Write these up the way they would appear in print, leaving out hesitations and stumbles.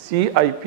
CIP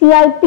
CIP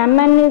MNA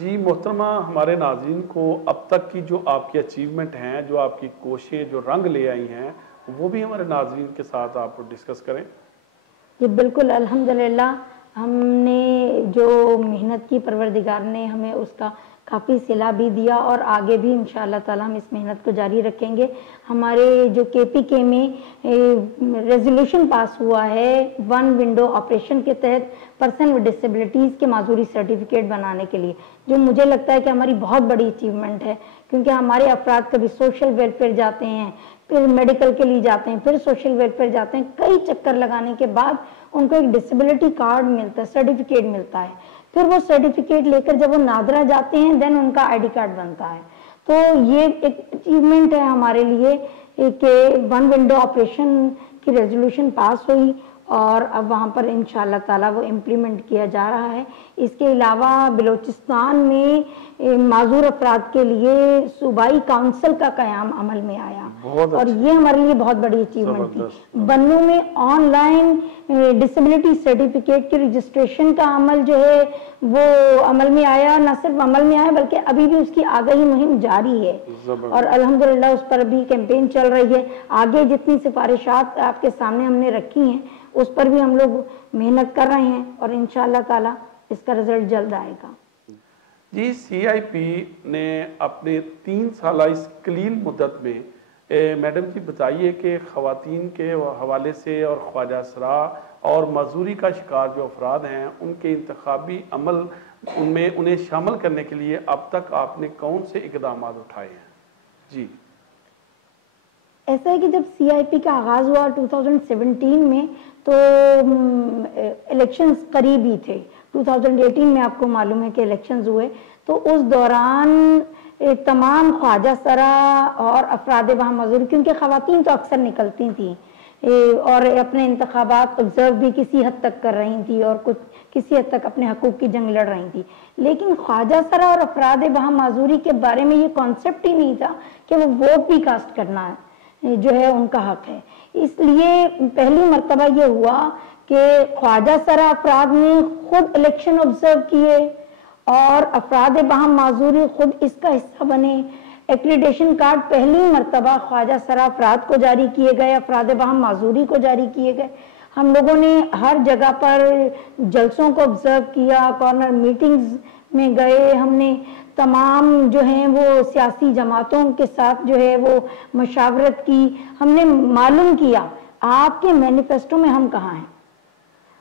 جی محترمہ، ہمارے ناظرین کو اب تک کی جو آپ کی اچیومنٹ ہیں، جو آپ کی کوششیں جو رنگ لے آئی ہیں، وہ بھی ہمارے ناظرین کے ساتھ آپ ڈسکس کریں۔ جی بالکل، الحمدللہ ہم نے جو محنت کی پروردگار نے ہمیں اس کا کافی صلہ بھی دیا، اور آگے بھی انشاءاللہ تعالی ہم اس محنت کو جاری رکھیں گے۔ ہمارے جو KPK میں ریزولوشن پاس ہوا ہے 1 ونڈو آپریشن کے تحت پرسن ود ڈسیبلٹیز کے معذوری سرٹیفکیٹ بنانے کے لیے، جو مجھے لگتا ہے کہ ہماری بہت بڑی اچیومنٹ ہے، کیونکہ ہمارے افراد کبھی سوشل ویلفیئر جاتے ہیں، پھر میڈیکل کے لیے جاتے ہیں، پھر سوشل ویلفیئر جاتے ہیں، کئی چکر لگانے کے بعد ان کو ایک ڈسیبلٹی کارڈ ملتا ہے، سرٹیفکیٹ ملتا ہے، پھر وہ سرٹیفکیٹ لے کر جب وہ نادرا جاتے ہیں دین ان کا ID کارڈ بنتا ہے۔ تو یہ ایک اچیومنٹ ہے ہمارے لیے کہ 1 ونڈو آپریشن کی ریزولوشن پاس ہوئی، اور اب وہاں پر انشاءاللہ تعالیٰ وہ امپلیمنٹ کیا جا رہا ہے۔ اس کے علاوہ بلوچستان میں معذور افراد کے لیے صوبائی کونسل کا قیام عمل میں آیا، اور یہ ہمارے لیے بہت بڑی اچیومنٹ تھی۔ بنو میں آن لائن ڈسیبلٹی سرٹیفکیٹ کی رجسٹریشن کا عمل جو ہے وہ عمل میں آیا، نہ صرف عمل میں آیا بلکہ ابھی بھی اس کی آگہی مہم جاری ہے، اور الحمدللہ اس پر بھی کیمپین چل رہی ہے۔ آگے جتنی سفارشات آپ کے سامنے ہم نے رکھی ہیں اس پر بھی ہم لوگ محنت کر رہے ہیں، اور انشاءاللہ تعالی اس کا رزلٹ جلد آئے گا۔ جی CIP نے اپنے 3 سالہ اس قلیل مدت میں میڈم جی بتائیے کہ خواتین کے حوالے سے اور خواجہ سرا اور معذوری کا شکار جو افراد ہیں ان کے انتخابی عمل ان میں انہیں شامل کرنے کے لیے اب تک آپ نے کون سے اقدامات اٹھائے ہیں؟ جی ایسا ہے کہ جب CIP کا آغاز ہوا 2017 میں تو الیکشنز قریب ہی تھے، 2018 میں آپ کو معلوم ہے کہ الیکشنز ہوئے، تو اس دوران تمام خواجہ سرا اور افراد وہاں معذوری، کیونکہ خواتین تو اکثر نکلتی تھیں اور اپنے انتخابات آبزرو بھی کسی حد تک کر رہی تھی اور کسی حد تک اپنے حقوق کی جنگ لڑ رہی تھی، لیکن خواجہ سرا اور افراد وہاں معذوری کے بارے میں یہ کانسیپٹ ہی نہیں تھا کہ وہ ووٹ بھی کاسٹ کرنا جو ہے ان کا حق ہے۔ اس لیے پہلی مرتبہ یہ ہوا کہ خواجہ سرا افراد نے خود الیکشن آبزرو کیے اور افراد باہم معذوری خود اس کا حصہ بنے۔ ایکریڈیشن کارڈ پہلی مرتبہ خواجہ سرا افراد کو جاری کیے گئے، افراد باہم معذوری کو جاری کیے گئے۔ ہم لوگوں نے ہر جگہ پر جلسوں کو آبزرو کیا، کارنر میٹنگز میں گئے، ہم نے تمام جو ہیں وہ سیاسی جماعتوں کے ساتھ جو ہے وہ مشاورت کی، ہم نے معلوم کیا آپ کے مینیفیسٹو میں ہم کہاں ہیں،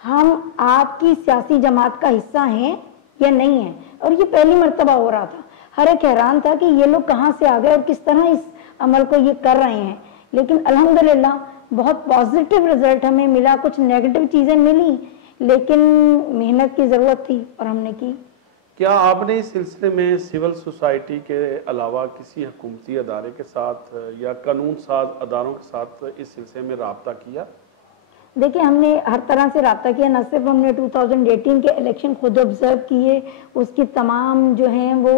ہم آپ کی سیاسی جماعت کا حصہ ہیں یا نہیں ہیں، اور یہ پہلی مرتبہ ہو رہا تھا۔ ہر ایک حیران تھا کہ یہ لوگ کہاں سے آ گئے اور کس طرح اس عمل کو یہ کر رہے ہیں، لیکن الحمدللہ بہت پازیٹیو رزلٹ ہمیں ملا۔ کچھ نیگیٹو چیزیں ملی لیکن محنت کی ضرورت تھی اور ہم نے کی۔ کیا آپ نے اس سلسلے میں سول سوسائٹی کے علاوہ کسی حکومتی ادارے کے ساتھ یا قانون ساز اداروں کے ساتھ اس سلسلے میں رابطہ کیا؟ دیکھیں ہم نے ہر طرح سے رابطہ کیا، نہ صرف ہم نے 2018 کے الیکشن خود آبزرو کیے، اس کی تمام جو ہیں وہ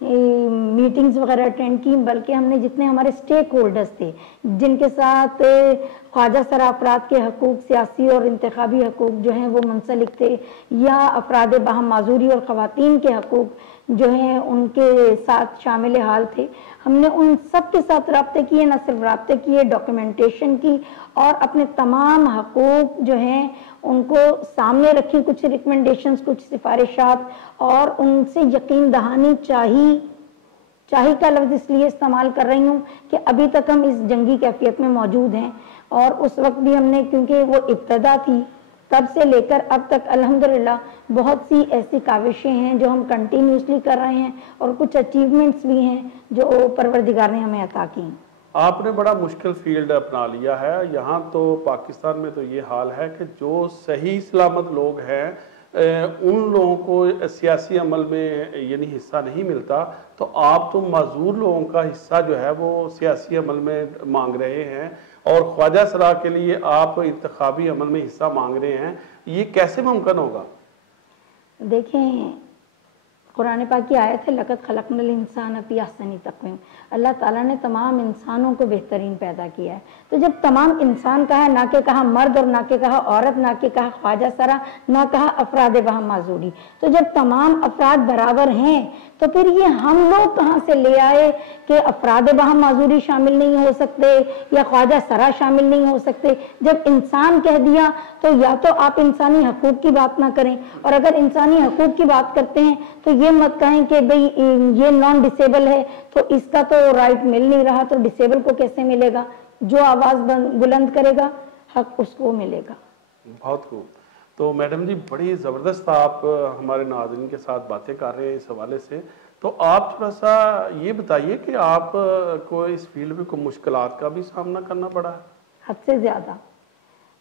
میٹنگز وغیرہ اٹینڈ کی، بلکہ ہم نے جتنے ہمارے سٹیک ہولڈرز تھے جن کے ساتھ خواجہ سرا افراد کے حقوق، سیاسی اور انتخابی حقوق جو ہیں وہ منسلک تھے، یا افراد باہم معذوری اور خواتین کے حقوق جو ہیں ان کے ساتھ شامل حال تھے، ہم نے ان سب کے ساتھ رابطے کیے، نہ صرف رابطے کیے، ڈاکیومنٹیشن کی اور اپنے تمام حقوق جو ہیں ان کو سامنے رکھی، کچھ ریکمنڈیشنز، کچھ سفارشات، اور ان سے یقین دہانی چاہی کا لفظ اس لیے استعمال کر رہی ہوں کہ ابھی تک ہم اس جنگی کیفیت میں موجود ہیں، اور اس وقت بھی ہم نے، کیونکہ وہ ابتدا تھی، تب سے لے کر اب تک الحمدللہ بہت سی ایسی کاوشیں ہیں جو ہم کنٹینیوسلی کر رہے ہیں، اور کچھ اچیومنٹس بھی ہیں جو پروردگار نے ہمیں عطا کی۔ آپ نے بڑا مشکل فیلڈ اپنا لیا ہے، یہاں تو پاکستان میں تو یہ حال ہے کہ جو صحیح سلامت لوگ ہیں ان لوگوں کو سیاسی عمل میں یعنی حصہ نہیں ملتا، تو آپ تو معذور لوگوں کا حصہ جو ہے وہ سیاسی عمل میں مانگ رہے ہیں، اور خواجہ سرا کے لیے آپ انتخابی عمل میں حصہ مانگ رہے ہیں، یہ کیسے ممکن ہوگا؟ دیکھیں قرآن پاک کی آیت ہے لقد خلقنا الانسان فی احسن تقویم. اللہ تعالیٰ نے تمام انسانوں کو بہترین پیدا کیا ہے. تو جب تمام انسان کہا، نہ کہ کہا مرد اور نہ کہ کہا عورت، نہ کہ کہا خواجہ سرا، نہ کہا افراد بہم معذوری. تو جب تمام افراد برابر ہیں تو پھر یہ ہم لوگ کہاں سے لے آئے کہ افراد بہم معذوری شامل نہیں ہو سکتے یا خواجہ سرا شامل نہیں ہو سکتے؟ جب انسان کہہ دیا تو یا تو آپ انسانی حقوق کی بات نہ کریں، اور اگر انسانی حقوق کی بات کرتے ہیں تو یہ مت کہیں کہ بھئی یہ نان ڈسیبل ہے تو اس کا تو رائٹ مل نہیں رہا، تو ڈسیبل کو کیسے ملے گا؟ جو آواز بلند کرے گا حق اس کو ملے گا. بہت خوب. تو میڈم جی بڑی زبردست آپ ہمارے ناظرین کے ساتھ باتیں کر رہے ہیں اس حوالے سے. تو آپ تھوڑا سا یہ بتائیے کہ آپ کو اس فیلڈ میں کوئی مشکلات کا بھی سامنا کرنا پڑا ہے؟ حد سے زیادہ.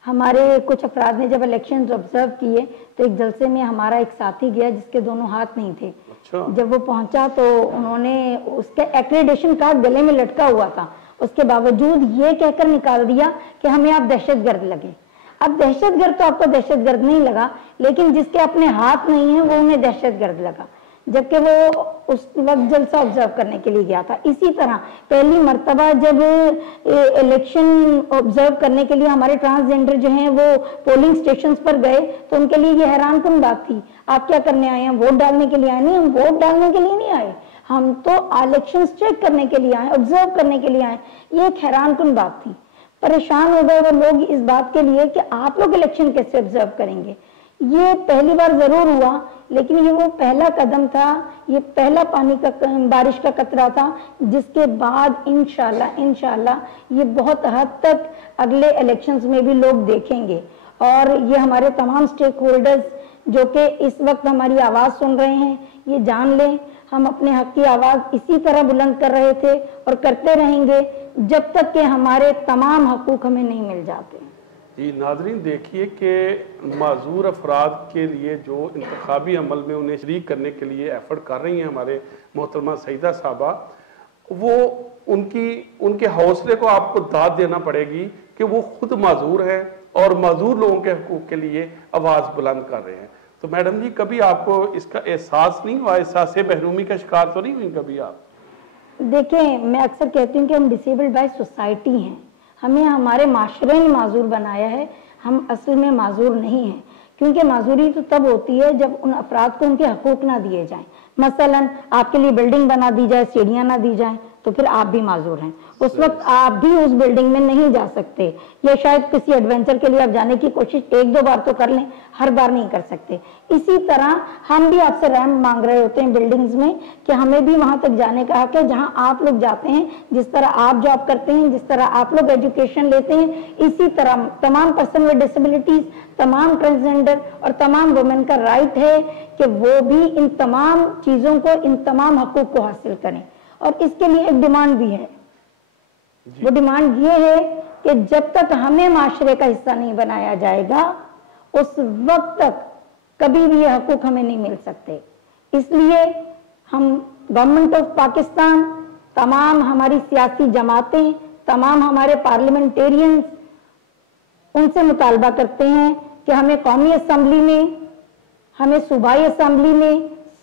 ہمارے کچھ افراد نے جب الیکشنز آبزرو کیے تو ایک جلسے میں ہمارا ایک ساتھی گیا جس کے دونوں ہاتھ نہیں تھے. جب وہ پہنچا تو انہوں نے اس کے ایکریڈیشن کارڈ گلے میں لٹکا ہوا تھا، اس کے باوجود یہ کہہ کر نکال دیا کہ ہمیں آپ دہشت گرد لگے. اب دہشت گرد تو آپ کو دہشت گرد نہیں لگا، لیکن جس کے اپنے ہاتھ نہیں ہیں وہ انہیں دہشت گرد لگا، جبکہ وہ اس وقت جلسہ آبزرو کرنے کے لیے گیا تھا. اسی طرح پہلی مرتبہ جب الیکشن آبزرو کرنے کے لیے ہمارے ٹرانسجینڈر جو ہیں وہ پولنگ سٹیشنز پر گئے تو ان کے لیے یہ حیران کن بات تھی، آپ کیا کرنے آئے ہیں؟ ووٹ ڈالنے کے لیے آئے؟ نہیں، ہم ووٹ ڈالنے کے لیے نہیں آئے، ہم تو الیکشنز چیک کرنے کے لیے آئے، آبزرو کرنے کے لیے آئے. یہ ایک حیران کن بات تھی. پریشان ہو گئے وہ لوگ اس بات کے لیے کہ آپ لوگ الیکشن کیسے آبزرو کریں گے. یہ پہلی بار ضرور ہوا، لیکن یہ وہ پہلا قدم تھا، یہ پہلا پانی کا بارش کا قطرہ تھا جس کے بعد انشاءاللہ یہ بہت حد تک اگلے الیکشنز میں بھی لوگ دیکھیں گے. اور یہ ہمارے تمام سٹیک ہولڈرز جو کہ اس وقت ہماری آواز سن رہے ہیں یہ جان لیں ہم اپنے حق کی آواز اسی طرح بلند کر رہے تھے اور کرتے رہیں گے جب تک کہ ہمارے تمام حقوق ہمیں نہیں مل جاتے. جی ناظرین دیکھیے کہ معذور افراد کے لیے جو انتخابی عمل میں انہیں شریک کرنے کے لیے ایفرٹ کر رہی ہیں ہمارے محترمہ سعیدہ صاحبہ، وہ ان کے حوصلے کو آپ کو داد دینا پڑے گی کہ وہ خود معذور ہیں اور معذور لوگوں کے حقوق کے لیے آواز بلند کر رہے ہیں. تو میڈم جی کبھی آپ کو اس کا احساس نہیں ہوا، احساس محرومی کا شکار تو نہیں ہوئی کبھی آپ؟ دیکھیں میں اکثر کہتی ہوں کہ ہم ڈسیبلڈ بائی سوسائٹی ہیں، ہمیں ہمارے معاشرے نے معذور بنایا ہے، ہم اصل میں معذور نہیں ہیں. کیونکہ معذوری تو تب ہوتی ہے جب ان افراد کو ان کے حقوق نہ دیے جائیں. مثلا آپ کے لیے بلڈنگ بنا دی جائے، سیڑھیاں نہ دی جائیں تو پھر آپ بھی معذور ہیں. اس وقت آپ بھی اس بلڈنگ میں نہیں جا سکتے، یا شاید کسی ایڈونچر کے لیے آپ جانے کی کوشش ایک دو بار تو کر لیں، ہر بار نہیں کر سکتے. اسی طرح ہم بھی آپ سے رحم مانگ رہے ہوتے ہیں بلڈنگز میں کہ ہمیں بھی وہاں تک جانے کا حق ہے جہاں آپ لوگ جاتے ہیں. جس طرح آپ جاب کرتے ہیں، جس طرح آپ لوگ ایجوکیشن لیتے ہیں، اسی طرح تمام پرسن ود ڈسیبلٹیز، تمام ٹرانسجینڈر اور تمام وومن کا رائٹ ہے کہ وہ بھی ان تمام چیزوں کو، ان تمام حقوق کو حاصل کریں. اور اس کے لیے ایک ڈیمانڈ بھی ہے. وہ ڈیمانڈ یہ ہے کہ جب تک ہمیں معاشرے کا حصہ نہیں بنایا جائے گا اس وقت تک کبھی بھی یہ حقوق ہمیں نہیں مل سکتے. اس لیے ہم گورنمنٹ آف پاکستان، تمام ہماری سیاسی جماعتیں، تمام ہمارے پارلیمنٹیرینز ان سے مطالبہ کرتے ہیں کہ ہمیں قومی اسمبلی میں، ہمیں صوبائی اسمبلی میں،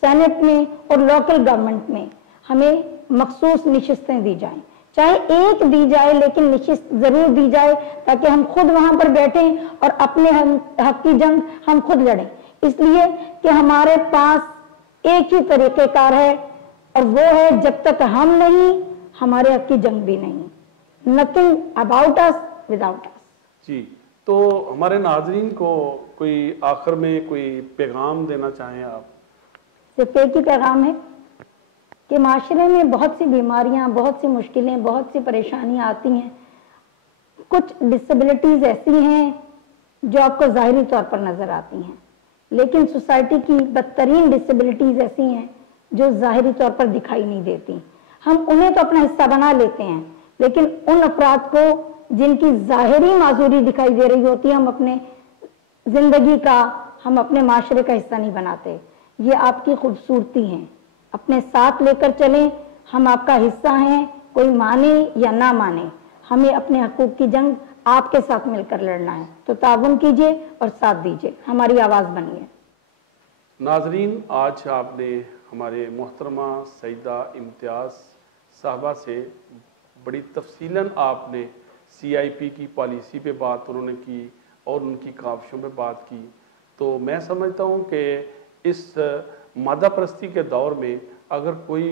سینٹ میں اور لوکل گورنمنٹ میں ہمیں مخصوص نشستیں دی جائیں. چاہے ایک دی جائے لیکن نشست ضرور دی جائے تاکہ ہم خود وہاں پر بیٹھیں اور اپنے حق کی جنگ ہم خود لڑیں. اس لیے کہ ہمارے پاس ایک ہی طریقہ کار ہے اور وہ ہے جب تک ہم نہیں ہمارے حق کی جنگ بھی نہیں. Nothing about us without us. جی تو ہمارے ناظرین کو کوئی آخر میں کوئی پیغام دینا چاہیں آپ؟ صرف ایک ہی پیغام ہے کہ معاشرے میں بہت سی بیماریاں، بہت سی مشکلیں، بہت سی پریشانیاں آتی ہیں. کچھ ڈسیبلٹیز ایسی ہیں جو آپ کو ظاہری طور پر نظر آتی ہیں، لیکن سوسائٹی کی بدترین ڈسیبلٹیز ایسی ہیں جو ظاہری طور پر دکھائی نہیں دیتی. ہم انہیں تو اپنا حصہ بنا لیتے ہیں، لیکن ان افراد کو جن کی ظاہری معذوری دکھائی دے رہی ہوتی ہے ہم اپنے زندگی کا، ہم اپنے معاشرے کا حصہ نہیں بناتے. یہ آپ کی خوبصورتی ہیں، اپنے ساتھ لے کر چلیں. ہم آپ کا حصہ ہیں، کوئی مانے یا نہ مانے، ہمیں اپنے حقوق کی جنگ آپ کے ساتھ مل کر لڑنا ہے. تو تعاون کیجئے اور ساتھ دیجئے، ہماری آواز بنیے. ناظرین آج آپ نے ہمارے محترمہ سیدہ امتیاز صاحبہ سے بڑی تفصیلاً آپ نے CIP کی پالیسی پہ بات انہوں نے کی اور ان کی کاوشوں پہ بات کی. تو میں سمجھتا ہوں کہ اس مادہ پرستی کے دور میں اگر کوئی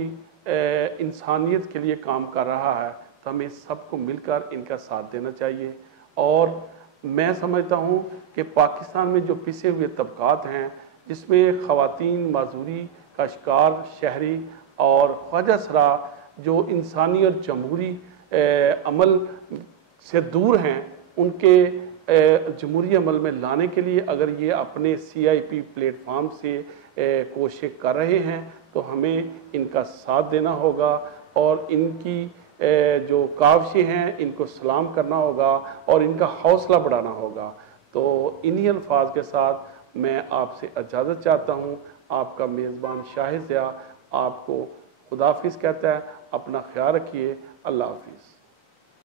انسانیت کے لیے کام کر رہا ہے تو ہمیں سب کو مل کر ان کا ساتھ دینا چاہیے. اور میں سمجھتا ہوں کہ پاکستان میں جو پسے ہوئے طبقات ہیں جس میں خواتین، معذوری کا شکار شہری اور خواجہ سرا جو انسانی اور جمہوری عمل سے دور ہیں، ان کے جمہوری عمل میں لانے کے لیے اگر یہ اپنے CIP پلیٹ فارم سے کوشش کر رہے ہیں تو ہمیں ان کا ساتھ دینا ہوگا اور ان کی جو کاوشیں ہیں ان کو سلام کرنا ہوگا اور ان کا حوصلہ بڑھانا ہوگا. تو انہی الفاظ کے ساتھ میں آپ سے اجازت چاہتا ہوں. آپ کا میزبان شاہد ضیاء آپ کو خدا حافظ کہتا ہے. اپنا خیال رکھیے. اللہ حافظ.